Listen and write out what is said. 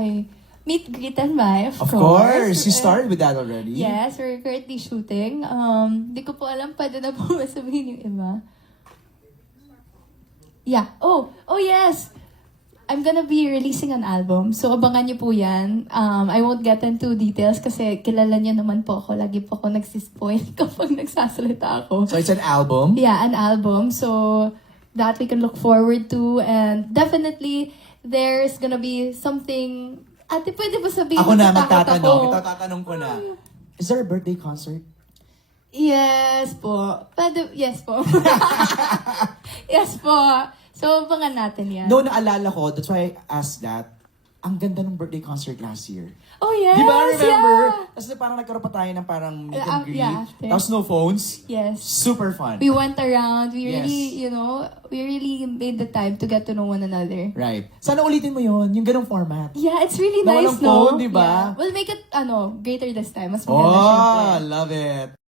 ay meet, greet, and buy, of Of course. course! You started with that already? Yes, we're currently shooting. Di ko po alam, pwede na po masabihin yung iba. Yeah. Oh, yes! I'm gonna be releasing an album. So, abangan niyo po yan. I won't get into details kasi kilala niyo naman po ako. Lagi po ako nagsispoil kapag nagsasalita ako. So it's an album? Yeah, an album. So, that we can look forward to. And definitely, there's gonna be something... Ate, pwede ba sabihin? Ako na natatakot magtatanong. ako? Itatanong ko na. Is there a birthday concert? Yes po. Pwede, yes po. Yes po. So, abangan natin yan. No, naalala ko, that's why I asked that. Ang ganda ng birthday concert last year. Oh, yes! Di ba, remember? Yeah. Kasi parang nagkaroon pa tayo ng parang meet and greet. Yeah, after. Tapos no phones. Yes. Super fun. We went around. We Yes. really, we really made the time to get to know one another. Right. Sana ulitin mo yon yung ganong format. Yeah, it's really Na nice, walang phone, di ba? Yeah. We'll make it, greater this time. Mas maganda, syempre. Oh, love it.